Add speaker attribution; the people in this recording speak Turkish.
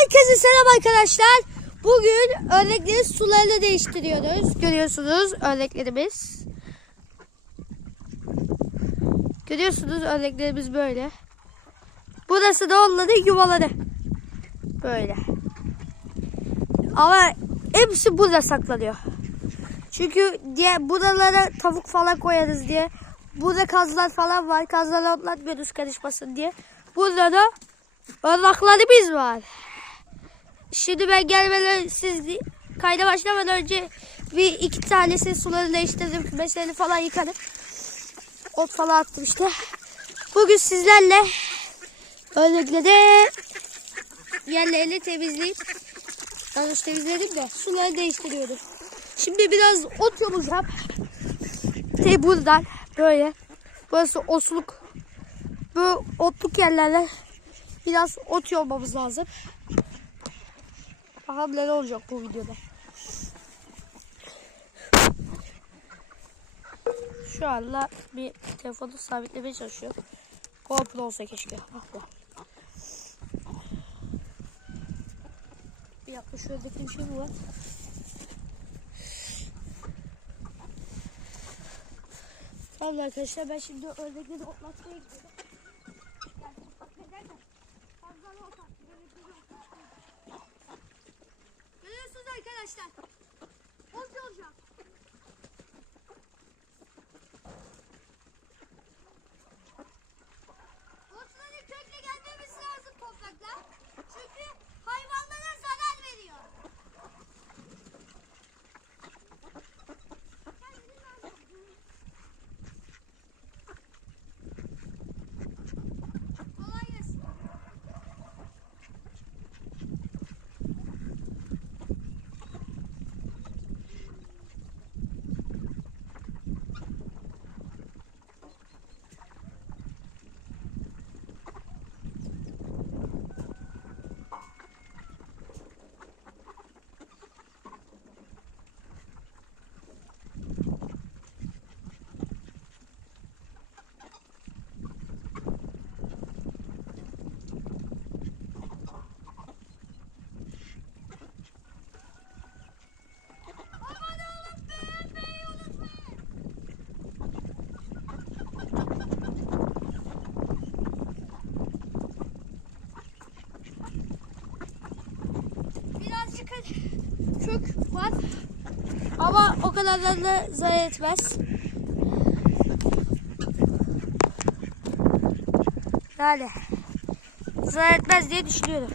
Speaker 1: Herkese selam arkadaşlar. Bugün ördeklerin sularını değiştiriyoruz. Görüyorsunuz ördeklerimiz. Görüyorsunuz ördeklerimiz böyle. Burası da onların yuvaları. Böyle. Ama hepsi burada saklanıyor. Çünkü diye buralara tavuk falan koyarız diye. Burada kazlar falan var. Kazlara otlatmıyoruz karışmasın diye. Burada da Parmaklarımız var. Şimdi ben gelmeden siz kayda başlamadan önce bir iki tanesi suları değiştirdim. Mesleğini falan yıkadım. Ot falan attım işte. Bugün sizlerle örnekleri yerlerini temizleyip yanlış temizledim de suları değiştiriyorum. Şimdi biraz ot yolacağım. Şey buradan böyle. Burası osluk. Bu otluk yerlerle biraz ot yolmamız lazım. Bakalım neler olacak bu videoda. Şu anda bir telefonu sabitlemeye çalışıyor. GoPro olsa keşke. Ah be. Bir dakika şuradaki bir şey mi var? Tamam arkadaşlar ben şimdi ördekleri otlatmaya gidiyorum. Görüyorsunuz arkadaşlar. Ot olacak. Otların kökle gelmemiz lazım toprakla. Çünkü kök var. Ama o kadar da zarar etmez. Yani zarar etmez diye düşünüyorum.